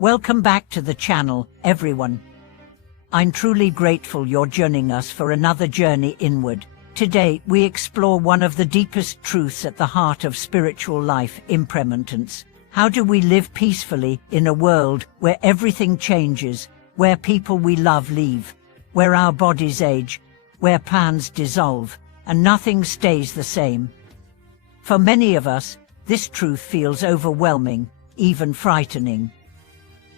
Welcome back to the channel, everyone. I'm truly grateful you're joining us for another journey inward. Today, we explore one of the deepest truths at the heart of spiritual life, impermanence. How do we live peacefully in a world where everything changes, where people we love leave, where our bodies age, where plans dissolve, and nothing stays the same? For many of us, this truth feels overwhelming, even frightening.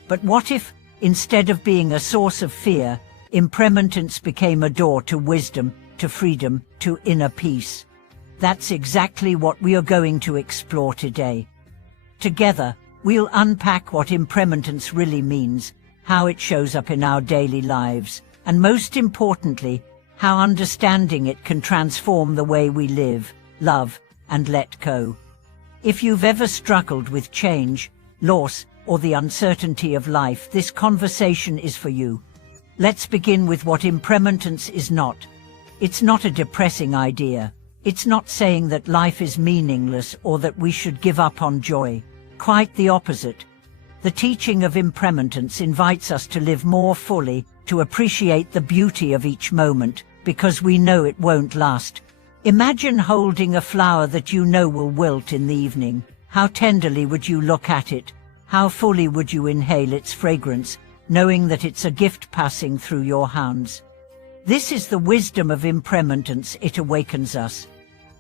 But what if, instead of being a source of fear, impermanence became a door to wisdom, to freedom, to inner peace? That's exactly what we are going to explore today. Together, we'll unpack what impermanence really means, how it shows up in our daily lives, and most importantly, how understanding it can transform the way we live, love, and let go. If you've ever struggled with change, loss, or the uncertainty of life, this conversation is for you. Let's begin with what impermanence is not. It's not a depressing idea. It's not saying that life is meaningless or that we should give up on joy. Quite the opposite. The teaching of impermanence invites us to live more fully, to appreciate the beauty of each moment, because we know it won't last. Imagine holding a flower that you know will wilt in the evening. How tenderly would you look at it? How fully would you inhale its fragrance, knowing that it's a gift passing through your hands? This is the wisdom of impermanence. It awakens us.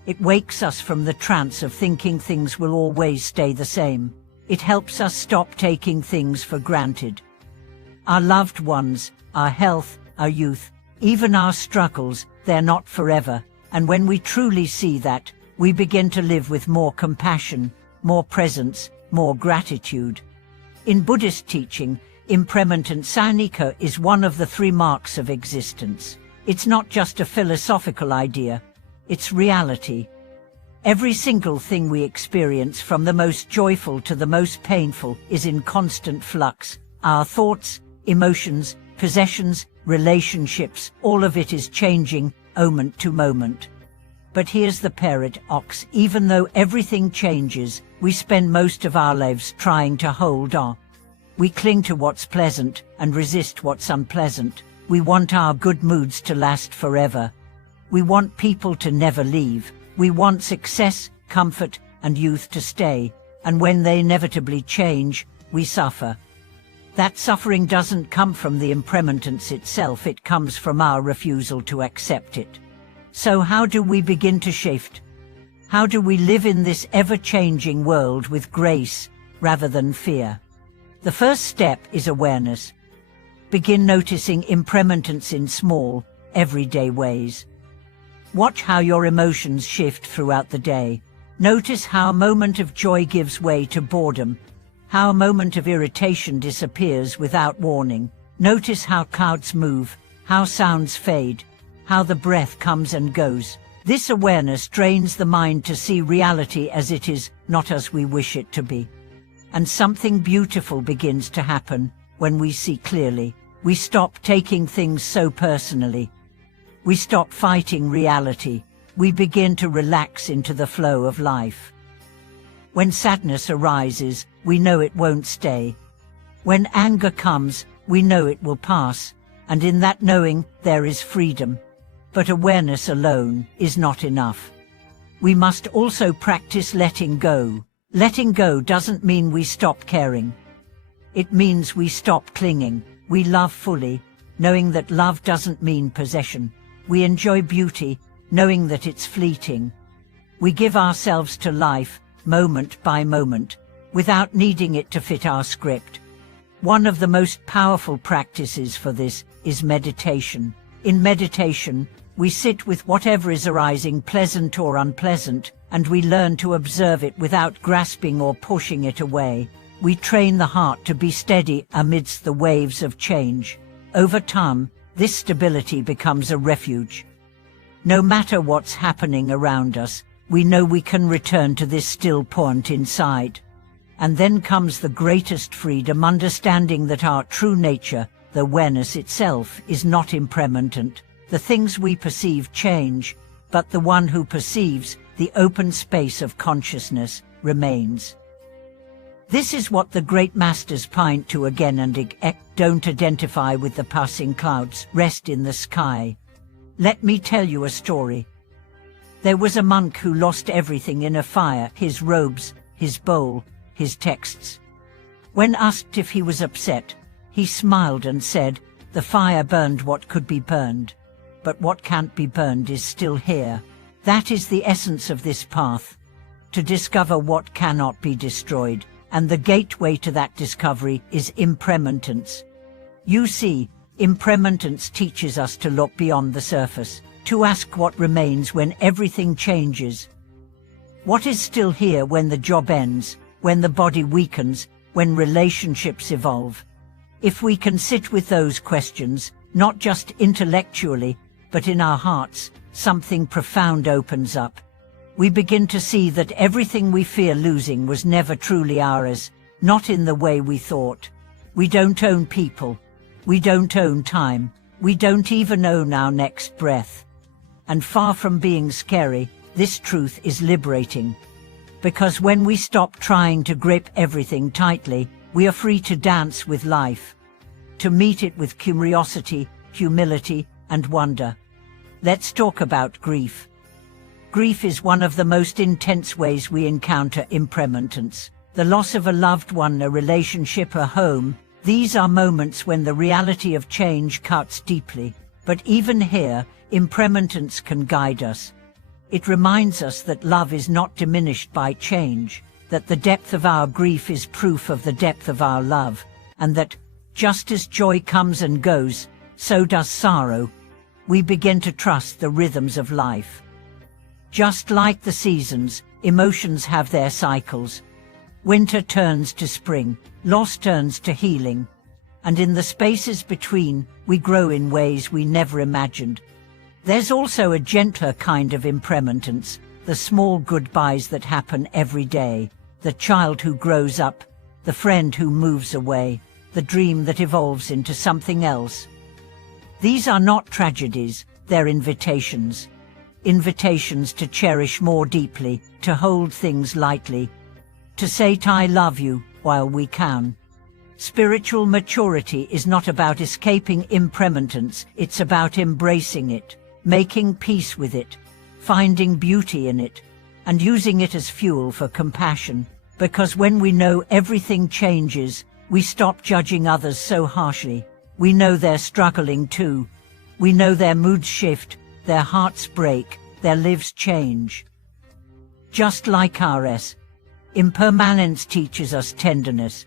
It wakes us from the trance of thinking things will always stay the same. It helps us stop taking things for granted. Our loved ones, our health, our youth, even our struggles, they're not forever. And when we truly see that, we begin to live with more compassion, more presence, more gratitude. In Buddhist teaching, impermanence is one of the 3 marks of existence. It's not just a philosophical idea, it's reality. Every single thing we experience, from the most joyful to the most painful, is in constant flux. Our thoughts, emotions, possessions, relationships, all of it is changing, moment to moment. But here's the paradox: even though everything changes, we spend most of our lives trying to hold on. We cling to what's pleasant and resist what's unpleasant. We want our good moods to last forever. We want people to never leave. We want success, comfort, and youth to stay. And when they inevitably change, we suffer. That suffering doesn't come from the impermanence itself, it comes from our refusal to accept it. So how do we begin to shift? How do we live in this ever-changing world with grace, rather than fear? The first step is awareness. Begin noticing impermanence in small, everyday ways. Watch how your emotions shift throughout the day. Notice how a moment of joy gives way to boredom, how a moment of irritation disappears without warning. Notice how clouds move, how sounds fade, how the breath comes and goes. This awareness trains the mind to see reality as it is, not as we wish it to be. And something beautiful begins to happen when we see clearly. We stop taking things so personally. We stop fighting reality. We begin to relax into the flow of life. When sadness arises, we know it won't stay. When anger comes, we know it will pass, and in that knowing there is freedom. But awareness alone is not enough. We must also practice letting go. Letting go doesn't mean we stop caring. It means we stop clinging. We love fully, knowing that love doesn't mean possession. We enjoy beauty, knowing that it's fleeting. We give ourselves to life, moment by moment, without needing it to fit our script. One of the most powerful practices for this is meditation. In meditation, we sit with whatever is arising, pleasant or unpleasant, and we learn to observe it without grasping or pushing it away. We train the heart to be steady amidst the waves of change. Over time, this stability becomes a refuge. No matter what's happening around us, we know we can return to this still point inside. And then comes the greatest freedom, understanding that our true nature, the awareness itself, is not impermanent. The things we perceive change, but the one who perceives, the open space of consciousness, remains. This is what the great masters point to again and again. Don't identify with the passing clouds, rest in the sky. Let me tell you a story. There was a monk who lost everything in a fire: his robes, his bowl, his texts. When asked if he was upset, he smiled and said, "The fire burned what could be burned, but what can't be burned is still here." That is the essence of this path, to discover what cannot be destroyed, and the gateway to that discovery is impermanence. You see, impermanence teaches us to look beyond the surface, to ask what remains when everything changes. What is still here when the job ends, when the body weakens, when relationships evolve? If we can sit with those questions, not just intellectually, but in our hearts, something profound opens up. We begin to see that everything we fear losing was never truly ours, not in the way we thought. We don't own people. We don't own time. We don't even own our next breath. And far from being scary, this truth is liberating. Because when we stop trying to grip everything tightly, we are free to dance with life, to meet it with curiosity, humility, and wonder. Let's talk about grief. Grief is one of the most intense ways we encounter impermanence. The loss of a loved one, a relationship, a home. These are moments when the reality of change cuts deeply. But even here, impermanence can guide us. It reminds us that love is not diminished by change, that the depth of our grief is proof of the depth of our love, and that, just as joy comes and goes, so does sorrow. We begin to trust the rhythms of life. Just like the seasons, emotions have their cycles. Winter turns to spring, loss turns to healing, and in the spaces between, we grow in ways we never imagined. There's also a gentler kind of impermanence, the small goodbyes that happen every day, the child who grows up, the friend who moves away, the dream that evolves into something else. These are not tragedies, they're invitations. Invitations to cherish more deeply, to hold things lightly, to say "I love you" while we can. Spiritual maturity is not about escaping impermanence, it's about embracing it, making peace with it, finding beauty in it, and using it as fuel for compassion. Because when we know everything changes, we stop judging others so harshly. We know they're struggling too. We know their moods shift, their hearts break, their lives change. Just like ours, impermanence teaches us tenderness.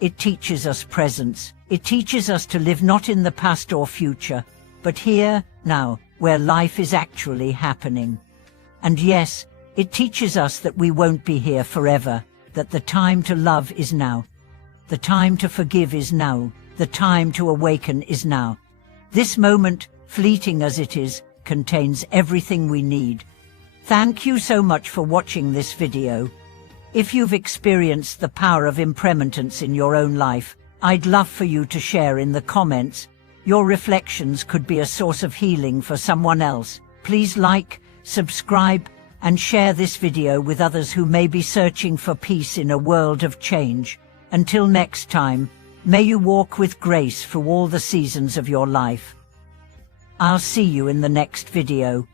It teaches us presence. It teaches us to live not in the past or future, but here, now, where life is actually happening. And yes, it teaches us that we won't be here forever, that the time to love is now. The time to forgive is now. The time to awaken is now. This moment, fleeting as it is, contains everything we need. Thank you so much for watching this video. If you've experienced the power of impermanence in your own life, I'd love for you to share in the comments. Your reflections could be a source of healing for someone else. Please like, subscribe, and share this video with others who may be searching for peace in a world of change. Until next time, may you walk with grace through all the seasons of your life. I'll see you in the next video.